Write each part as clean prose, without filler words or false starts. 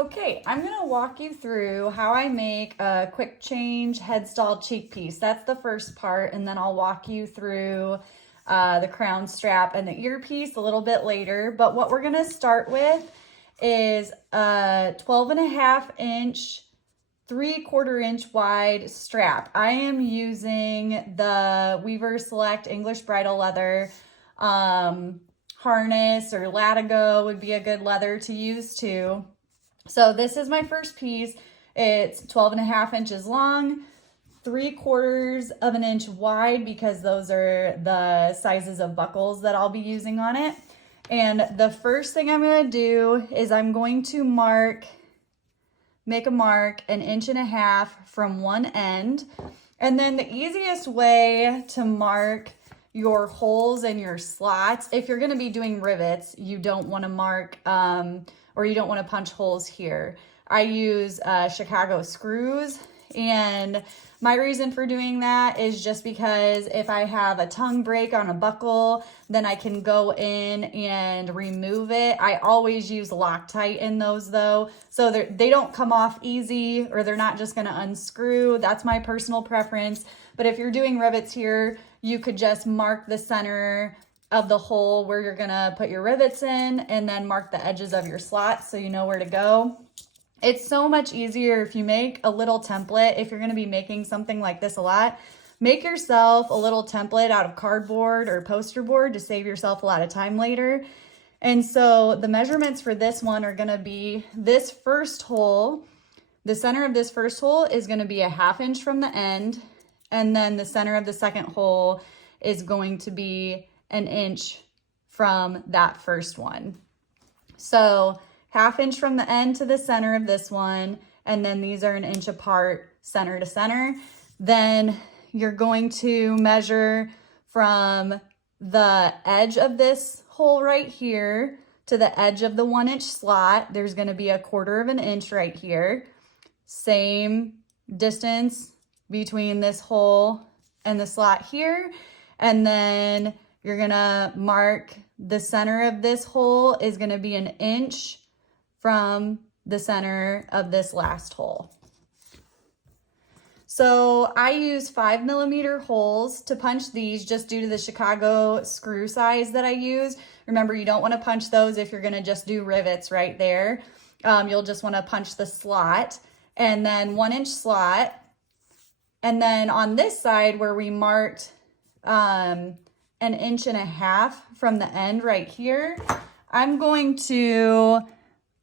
Okay, I'm gonna walk you through how I make a quick change headstall cheek piece. That's the first part, and then I'll walk you through the crown strap and the earpiece a little bit later. But what we're gonna start with is a 12.5-inch, 3/4 inch wide strap. I am using the Weaver Select English bridle leather harness, or Latigo would be a good leather to use too. So this is my first piece. It's 12.5 inches long, 3/4 inch wide, because those are the sizes of buckles that I'll be using on it. And the first thing I'm going to do is I'm going to make a mark 1.5 inches from one end. And then the easiest way to mark your holes and your slots, if you're going to be doing rivets, you don't want to mark or you don't want to punch holes here. I use Chicago screws, and my reason for doing that is just because if I have a tongue break on a buckle, then I can go in and remove it. I always use Loctite in those though, so they don't come off easy, or they're not just going to unscrew. That's my personal preference. But if you're doing rivets here, you could just mark the center of the hole where you're gonna put your rivets in, and then mark the edges of your slots so you know where to go. It's so much easier if you make a little template. If you're gonna be making something like this a lot, make yourself a little template out of cardboard or poster board to save yourself a lot of time later. And so the measurements for this one are gonna be this first hole. The center of this first hole is gonna be 1/2 inch from the end, and then the center of the second hole is going to be 1 inch from that first one. So 1/2 inch from the end to the center of this one, and then these are 1 inch apart, center to center. Then you're going to measure from the edge of this hole right here to the edge of the 1 inch slot. There's going to be 1/4 inch right here. Same distance between this hole and the slot here. And then you're gonna mark the center of this hole is gonna be 1 inch from the center of this last hole. So I use 5mm holes to punch these, just due to the Chicago screw size that I use. Remember, you don't wanna punch those if you're gonna just do rivets right there. You'll just wanna punch the slot, and then 1 inch slot. And then on this side where we marked 1.5 inches from the end right here, I'm going to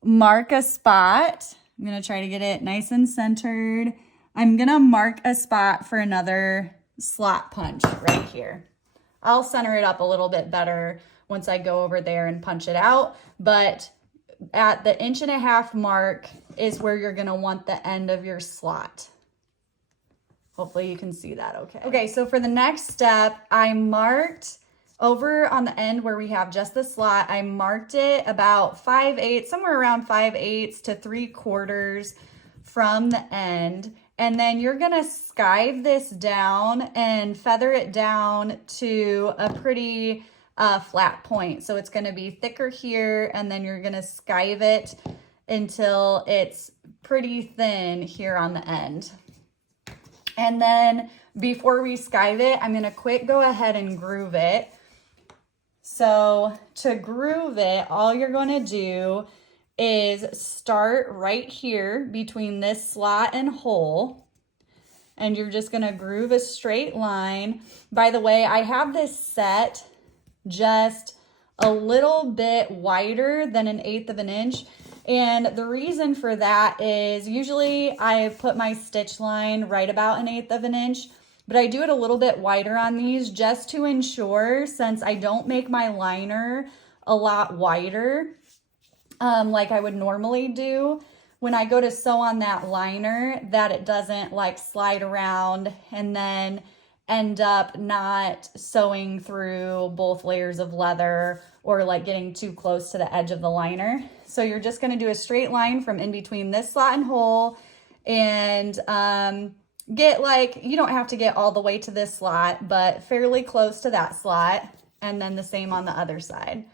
mark a spot. I'm going to try to get it nice and centered. I'm going to mark a spot for another slot punch right here. I'll center it up a little bit better once I go over there and punch it out, but at the 1.5 inch mark is where you're going to want the end of your slot. Hopefully you can see that okay. Okay, so for the next step, I marked over on the end where we have just the slot, I marked it about 5/8, somewhere around 5/8 to 3/4 from the end. And then you're gonna skive this down and feather it down to a pretty flat point. So it's gonna be thicker here, and then you're gonna skive it until it's pretty thin here on the end. And then before we skive it, I'm gonna go ahead and groove it. So to groove it, all you're gonna do is start right here between this slot and hole, and you're just gonna groove a straight line. By the way, I have this set just a little bit wider than 1/8 inch. And the reason for that is usually I put my stitch line right about 1/8 inch, but I do it a little bit wider on these just to ensure, since I don't make my liner a lot wider like I would normally do, when I go to sew on that liner, that it doesn't like slide around and then end up not sewing through both layers of leather, or like getting too close to the edge of the liner. So you're just gonna do a straight line from in between this slot and hole, and get like, you don't have to get all the way to this slot, but fairly close to that slot, and then the same on the other side.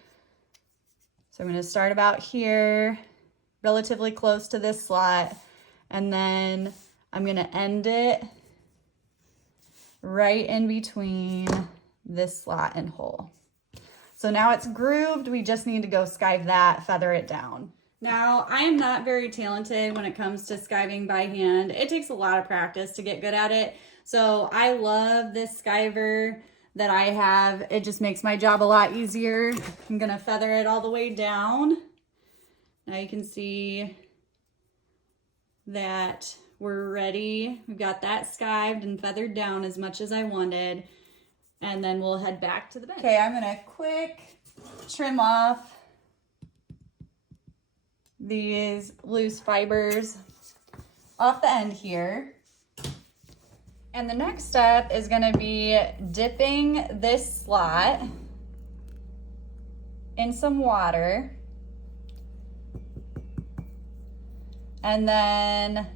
So I'm gonna start about here, relatively close to this slot, and then I'm gonna end it right in between this slot and hole. So now it's grooved, we just need to go skive that, feather it down. Now, I am not very talented when it comes to skiving by hand. It takes a lot of practice to get good at it. So I love this skiver that I have. It just makes my job a lot easier. I'm gonna feather it all the way down. Now you can see that we're ready. We've got that skived and feathered down as much as I wanted. And then we'll head back to the bench. Okay, I'm gonna quick trim off these loose fibers off the end here. And the next step is gonna be dipping this slot in some water. And then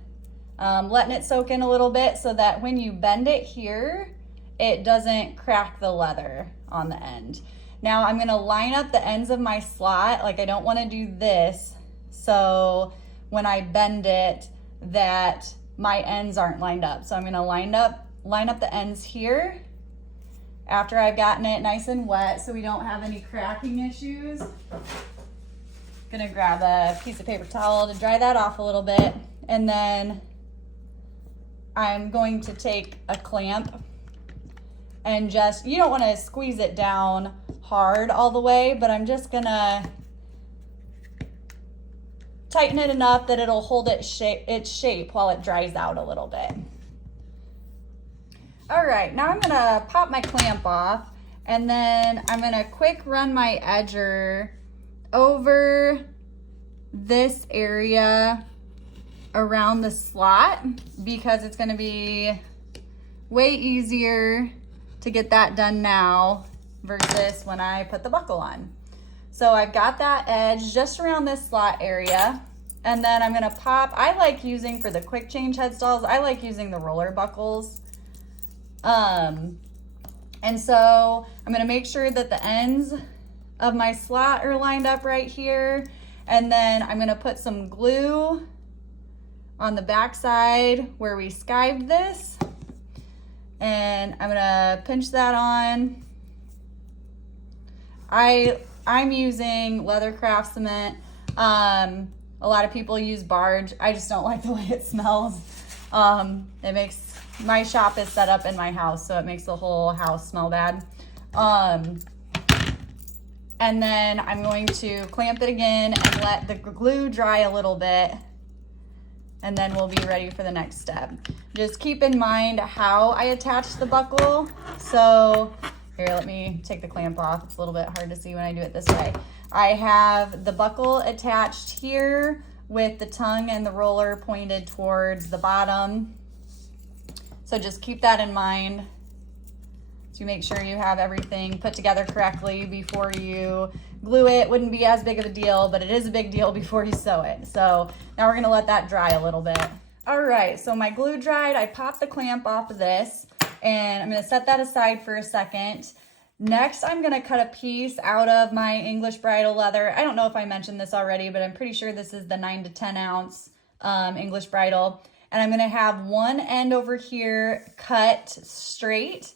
letting it soak in a little bit so that when you bend it here, it doesn't crack the leather on the end. Now I'm gonna line up the ends of my slot. Like I don't wanna do this, so when I bend it, that my ends aren't lined up. So I'm gonna line up the ends here after I've gotten it nice and wet so we don't have any cracking issues. Gonna grab a piece of paper towel to dry that off a little bit, and then I'm going to take a clamp and just, you don't want to squeeze it down hard all the way, but I'm just gonna tighten it enough that it'll hold its shape while it dries out a little bit. All right, now I'm gonna pop my clamp off, and then I'm gonna quick run my edger over this area around the slot because it's gonna be way easier to get that done now versus when I put the buckle on. So I've got that edge just around this slot area, and then I'm gonna pop, I like using for the quick change headstalls, I like using the roller buckles. And so I'm gonna make sure that the ends of my slot are lined up right here, and then I'm gonna put some glue on the back side where we skived this, and I'm gonna pinch that on. I'm using Leathercraft cement. A lot of people use barge. I just don't like the way it smells. It makes, my shop is set up in my house, so it makes the whole house smell bad. And then I'm going to clamp it again and let the glue dry a little bit, and then we'll be ready for the next step. Just keep in mind how I attach the buckle. So here, let me take the clamp off. It's a little bit hard to see when I do it this way. I have the buckle attached here with the tongue and the roller pointed towards the bottom. So just keep that in mind to make sure you have everything put together correctly before you glue it. Wouldn't be as big of a deal, but it is a big deal before you sew it. So now we're gonna let that dry a little bit. All right, so my glue dried. I popped the clamp off of this, and I'm gonna set that aside for a second. Next, I'm gonna cut a piece out of my English bridle leather. I don't know if I mentioned this already, but I'm pretty sure this is the 9 to 10 ounce English bridle. And I'm gonna have one end over here cut straight.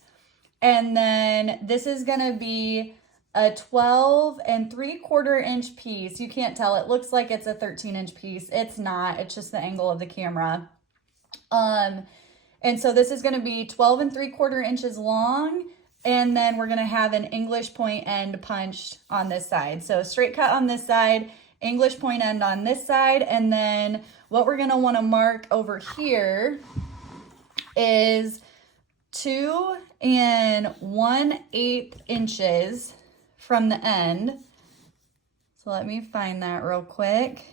And then this is gonna be a 12 3/4 inch piece. You can't tell, it looks like it's a 13-inch piece. It's not, it's just the angle of the camera. And so this is gonna be 12 3/4 inches long, and then we're gonna have an English point end punched on this side. So straight cut on this side, English point end on this side, and then what we're gonna wanna mark over here is 2 1/8 inches from the end. So let me find that real quick.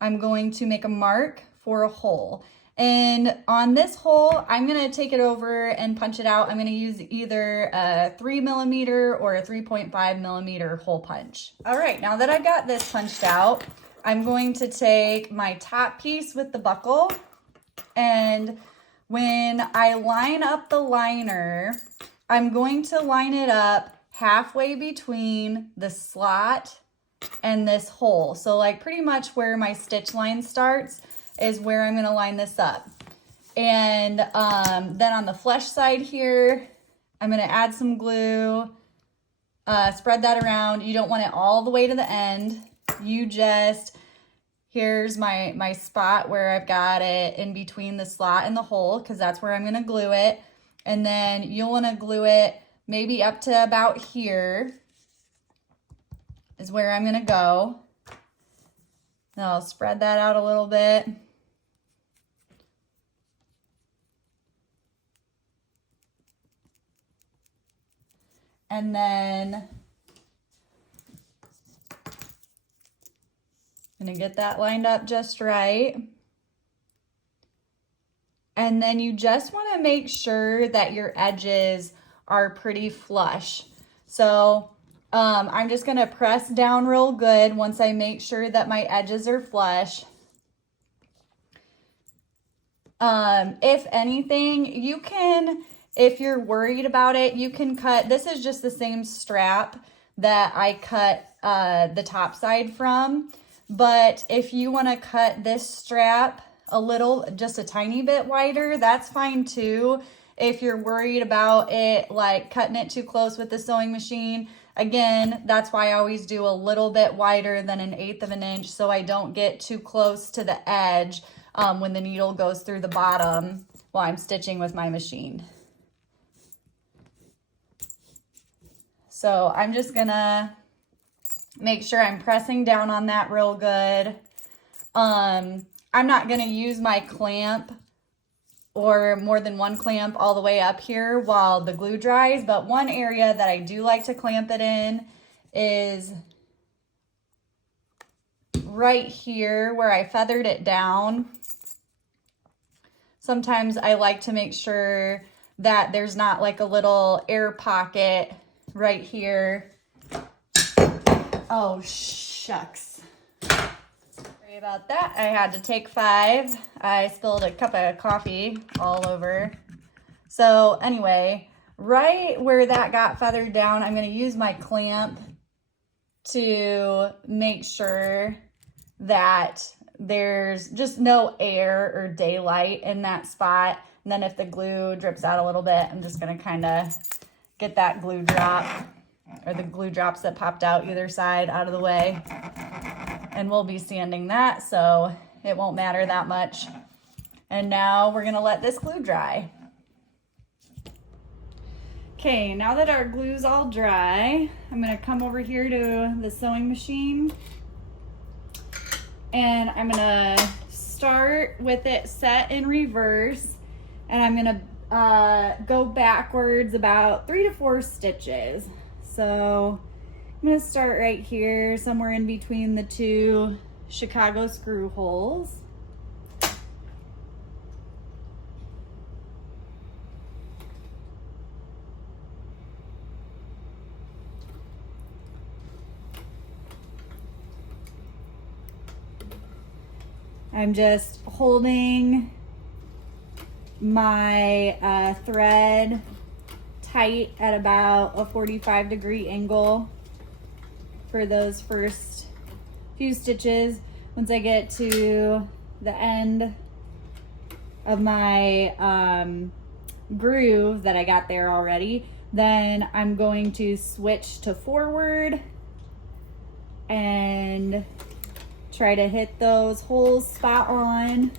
I'm going to make a mark for a hole. And on this hole, I'm gonna take it over and punch it out. I'm gonna use either a 3mm or a 3.5mm hole punch. All right, now that I've got this punched out, I'm going to take my top piece with the buckle, and when I line up the liner, I'm going to line it up halfway between the slot and this hole. So like pretty much where my stitch line starts is where I'm gonna line this up. And then on the flesh side here, I'm gonna add some glue, spread that around. You don't want it all the way to the end. You just, here's my spot where I've got it in between the slot and the hole, because that's where I'm gonna glue it. And then you'll wanna glue it maybe up to about here is where I'm gonna go. Now I'll spread that out a little bit. And then I'm gonna get that lined up just right. And then you just wanna make sure that your edges are pretty flush. So I'm just gonna press down real good once I make sure that my edges are flush. If anything, you can, if you're worried about it, you can cut, this is just the same strap that I cut the top side from. But if you wanna cut this strap a little, just a tiny bit wider, that's fine too. If you're worried about it, like cutting it too close with the sewing machine, again, that's why I always do a little bit wider than 1/8 of an inch so I don't get too close to the edge when the needle goes through the bottom while I'm stitching with my machine. So I'm just gonna make sure I'm pressing down on that real good. I'm not gonna use my clamp or more than one clamp all the way up here while the glue dries, but one area that I do like to clamp it in is right here where I feathered it down. Sometimes I like to make sure that there's not like a little air pocket right here. Oh, shucks. Sorry about that. I had to take 5. I spilled a cup of coffee all over. So anyway, right where that got feathered down, I'm going to use my clamp to make sure that there's just no air or daylight in that spot. And then if the glue drips out a little bit, I'm just going to kind of get that glue drop or the glue drops that popped out either side out of the way. And we'll be sanding that, so it won't matter that much. And now we're gonna let this glue dry. Okay, now that our glue's all dry, I'm gonna come over here to the sewing machine and I'm gonna start with it set in reverse, and I'm gonna go backwards about 3 to 4 stitches. So I'm gonna start right here, somewhere in between the 2 Chicago screw holes. I'm just holding my thread tight at about a 45-degree angle for those first few stitches. Once I get to the end of my groove that I got there already, then I'm going to switch to forward and try to hit those holes spot on.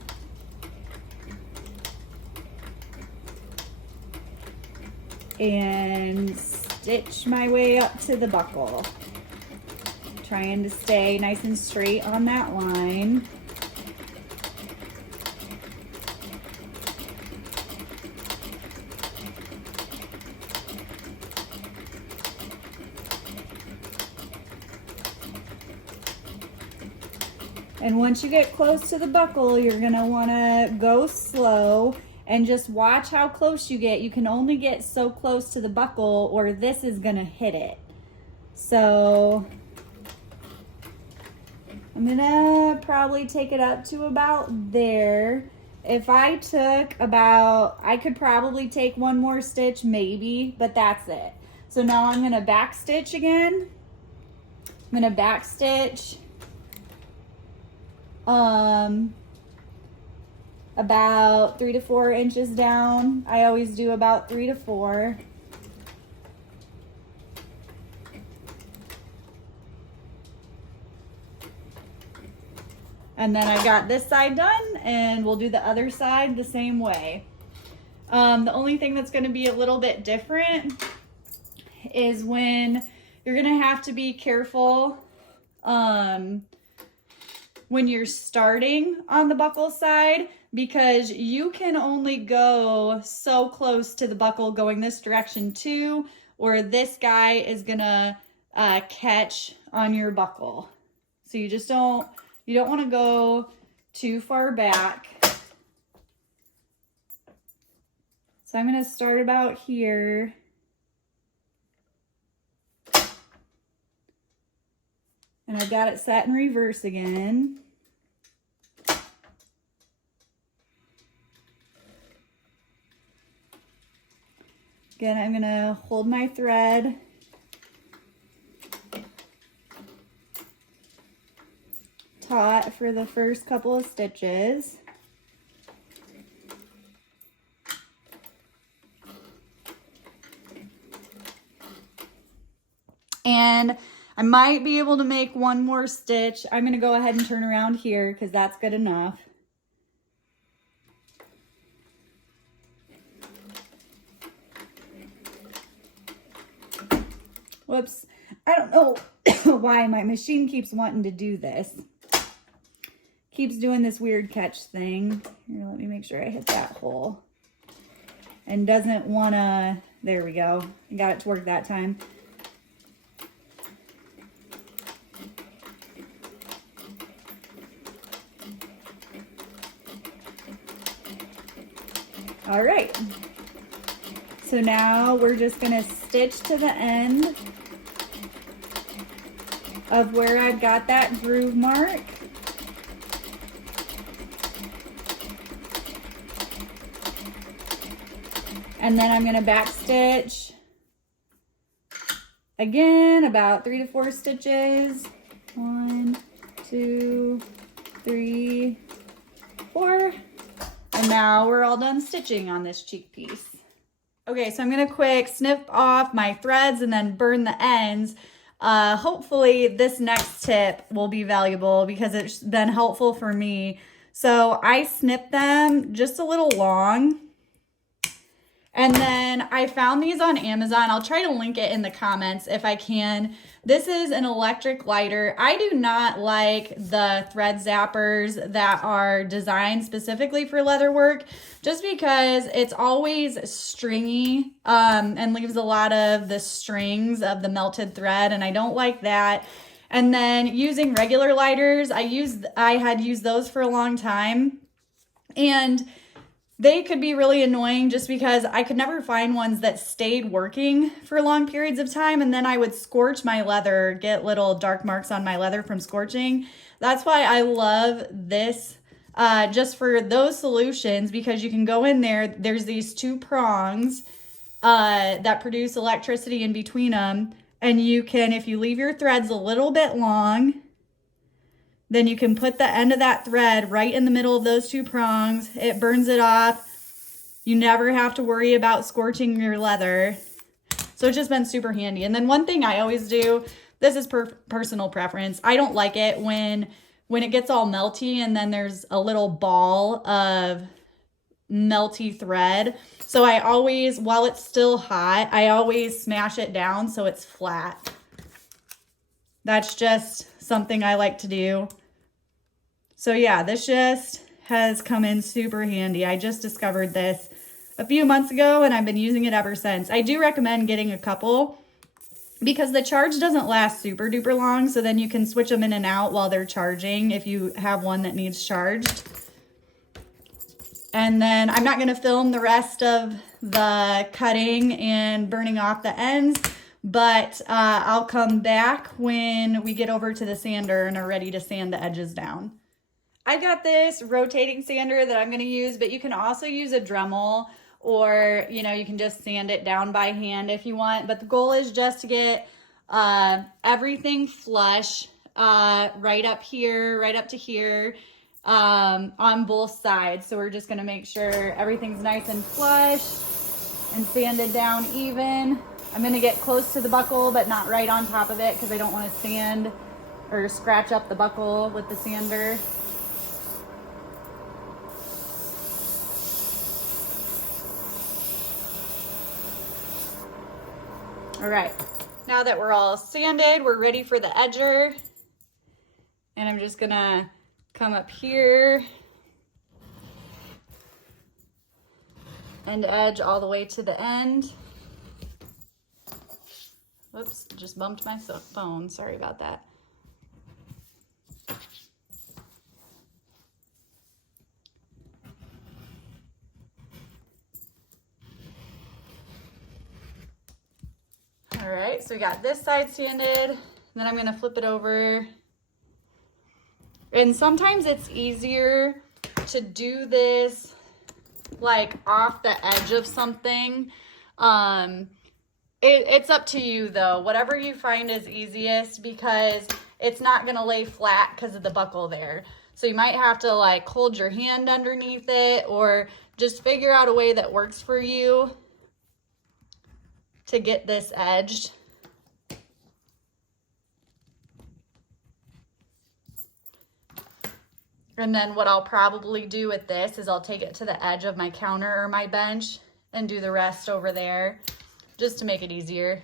And stitch my way up to the buckle, trying to stay nice and straight on that line. And once you get close to the buckle, you're gonna wanna go slow and just watch how close you get. You can only get so close to the buckle or this is gonna hit it. So I'm gonna probably take it up to about there. If I took about, I could probably take 1 more stitch maybe, but that's it. So now I'm gonna back stitch again I'm gonna back stitch about 3 to 4 inches down. I always do about 3 to 4. And then I got this side done, and we'll do the other side the same way. The only thing that's going to be a little bit different is when you're going to have to be careful when you're starting on the buckle side, because you can only go so close to the buckle going this direction too, or this guy is gonna catch on your buckle. So you don't want to go too far back. So I'm going to start about here. And I've got it set in reverse again. Again, I'm going to hold my thread. Taut for the first couple of stitches. And I might be able to make one more stitch. I'm going to go ahead and turn around here because that's good enough. Whoops. I don't know why my machine keeps wanting to do this. Keeps doing this weird catch thing. Here, let me make sure I hit that hole. And doesn't want to... There we go. I got it to work that time. All right, so now we're just gonna stitch to the end of where I've got that groove mark. And then I'm gonna back stitch again, about 3 to 4 stitches. 1, 2, 3, 4. And now we're all done stitching on this cheek piece. Okay, so I'm gonna quick snip off my threads and then burn the ends. Hopefully this next tip will be valuable because it's been helpful for me. So I snipped them just a little long. And then I found these on Amazon. I'll try to link it in the comments if I can. This is an electric lighter. I do not like the thread zappers that are designed specifically for leather work, just because it's always stringy and leaves a lot of the strings of the melted thread, and I don't like that. And then using regular lighters, I had used those for a long time, and they could be really annoying just because I could never find ones that stayed working for long periods of time, and then I would scorch my leather, get little dark marks on my leather from scorching. That's why I love this just for those solutions, because you can go in there, there's these 2 prongs that produce electricity in between them, and you can, if you leave your threads a little bit long, then you can put the end of that thread right in the middle of those 2 prongs. It burns it off. You never have to worry about scorching your leather. So it's just been super handy. And then one thing I always do, this is personal preference. I don't like it when it gets all melty and then there's a little ball of melty thread. So I always, while it's still hot, I always smash it down so it's flat. That's just something I like to do. So yeah, this just has come in super handy. I just discovered this a few months ago and I've been using it ever since. I do recommend getting a couple because the charge doesn't last super duper long, so then you can switch them in and out while they're charging if you have one that needs charged. And then I'm not gonna film the rest of the cutting and burning off the ends, but I'll come back when we get over to the sander and are ready to sand the edges down. I got this rotating sander that I'm going to use, but you can also use a Dremel, or, you know, you can just sand it down by hand if you want. But the goal is just to get everything flush, right up here, right up to here, on both sides. So we're just gonna make sure everything's nice and flush and sanded down even. I'm gonna get close to the buckle, but not right on top of it because I don't want to sand or scratch up the buckle with the sander. All right, now that we're all sanded, we're ready for the edger. And I'm just gonna come up here and edge all the way to the end. Whoops, just bumped my phone, sorry about that. All right, so we got this side sanded, then I'm gonna flip it over. And sometimes it's easier to do this like off the edge of something. It's up to you though, whatever you find is easiest, because it's not gonna lay flat because of the buckle there. So you might have to like hold your hand underneath it, or just figure out a way that works for you to get this edged. And then what I'll probably do with this is I'll take it to the edge of my counter or my bench and do the rest over there, just to make it easier.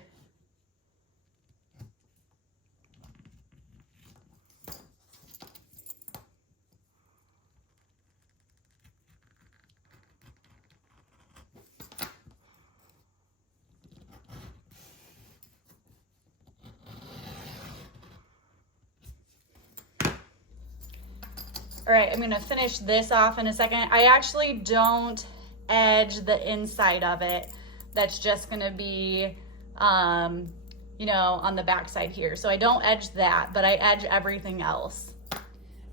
All right, I'm gonna finish this off in a second. I actually don't edge the inside of it. That's just gonna be, you know, on the back side here. So I don't edge that, but I edge everything else.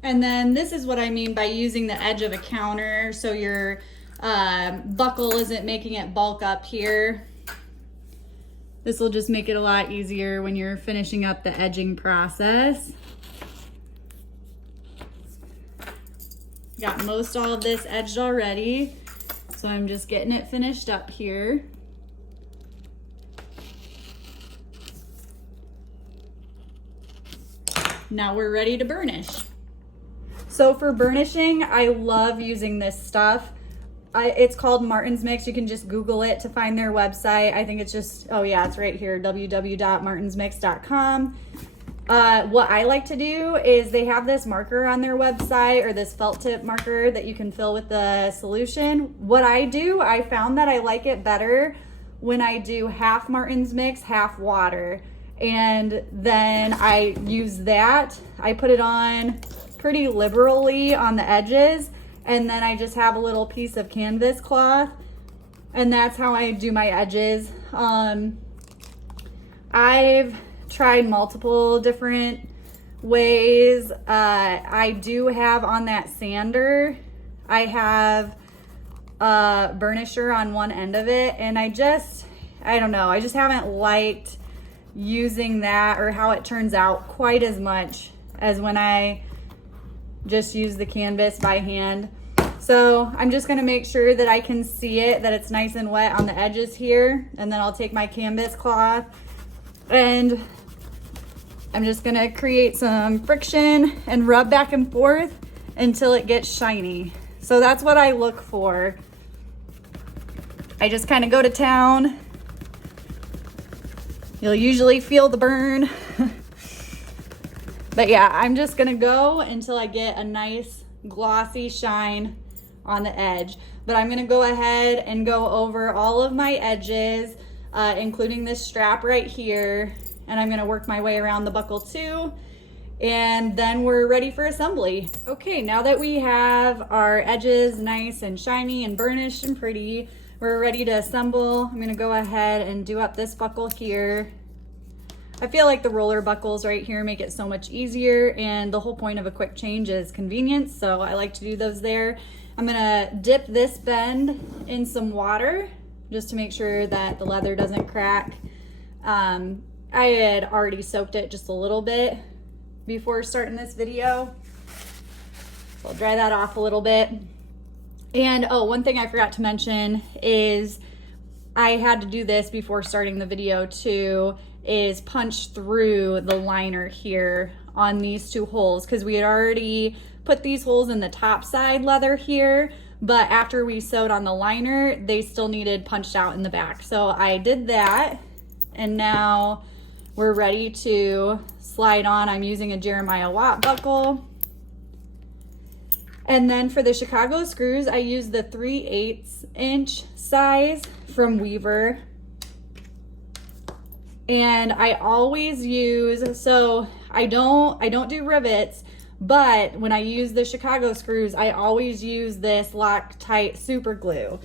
And then this is what I mean by using the edge of a counter, so your buckle isn't making it bulk up here. This will just make it a lot easier when you're finishing up the edging process. Got most all of this edged already, so I'm just getting it finished up here. Now we're ready to burnish. So for burnishing, I love using this stuff. It's called Martin's Mix. You can just Google it to find their website. I think it's just, oh yeah, it's right here, www.martinsmix.com. What I like to do is they have this marker on their website, or this felt tip marker that you can fill with the solution. What I do, I found that I like it better when I do half Martin's Mix, half water. And then I use that. I put it on pretty liberally on the edges, and then I just have a little piece of canvas cloth, and that's how I do my edges. I've tried multiple different ways. I do have on that sander, I have a burnisher on one end of it, and I don't know, I just haven't liked using that or how it turns out quite as much as when I just use the canvas by hand. So I'm just gonna make sure that I can see it, that it's nice and wet on the edges here, and then I'll take my canvas cloth and I'm just gonna create some friction and rub back and forth until it gets shiny. So that's what I look for. I just kind of go to town. You'll usually feel the burn. But yeah, I'm just gonna go until I get a nice glossy shine on the edge. But I'm gonna go ahead and go over all of my edges, including this strap right here. And I'm gonna work my way around the buckle too. And then we're ready for assembly. Okay, now that we have our edges nice and shiny and burnished and pretty, we're ready to assemble. I'm gonna go ahead and do up this buckle here. I feel like the roller buckles right here make it so much easier, and the whole point of a quick change is convenience, so I like to do those there. I'm gonna dip this bend in some water just to make sure that the leather doesn't crack. I had already soaked it just a little bit before starting this video. So I'll dry that off a little bit. And oh, one thing I forgot to mention is I had to do this before starting the video too, is punch through the liner here on these 2 holes, because we had already put these holes in the top side leather here, but after we sewed on the liner, they still needed punched out in the back. So I did that, and now we're ready to slide on. I'm using a Jeremiah Watt buckle. And then for the Chicago screws, I use the 3/8 inch size from Weaver. And I always use, so I don't do rivets, but when I use the Chicago screws, I always use this Loctite super glue.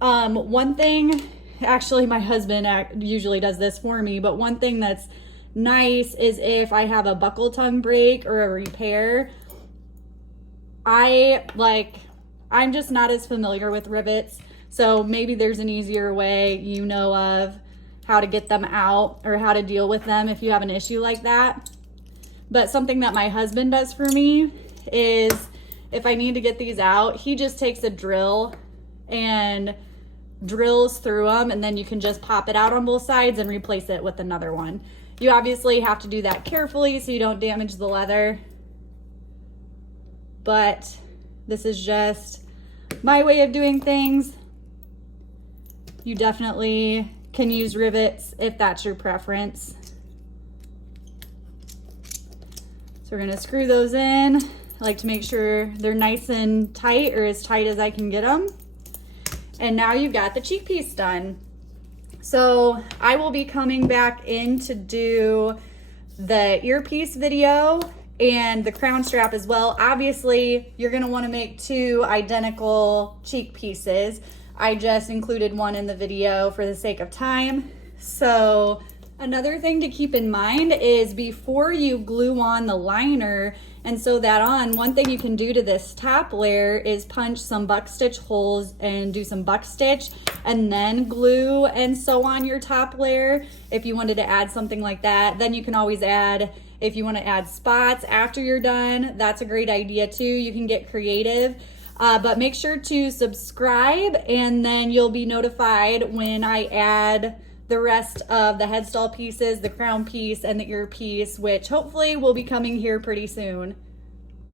One thing, actually my husband usually does this for me, but one thing that's nice is if I have a buckle tongue break or a repair, I'm just not as familiar with rivets, so maybe there's an easier way you know of how to get them out or how to deal with them if you have an issue like that. But something that my husband does for me is if I need to get these out, he just takes a drill and drills through them, and then you can just pop it out on both sides and replace it with another one. You obviously have to do that carefully so you don't damage the leather, but this is just my way of doing things. You definitely can use rivets if that's your preference. So we're gonna screw those in. I like to make sure they're nice and tight, or as tight as I can get them. And now you've got the cheek piece done. So I will be coming back in to do the earpiece video and the crown strap as well. Obviously, you're gonna wanna make 2 identical cheek pieces. I just included one in the video for the sake of time. So another thing to keep in mind is before you glue on the liner and sew that on, one thing you can do to this top layer is punch some buck stitch holes and do some buck stitch and then glue and sew on your top layer if you wanted to add something like that. Then you can always add, if you want to add spots after you're done, that's a great idea too. You can get creative. But make sure to subscribe, and then you'll be notified when I add the rest of the headstall pieces, the crown piece, and the earpiece, which hopefully will be coming here pretty soon.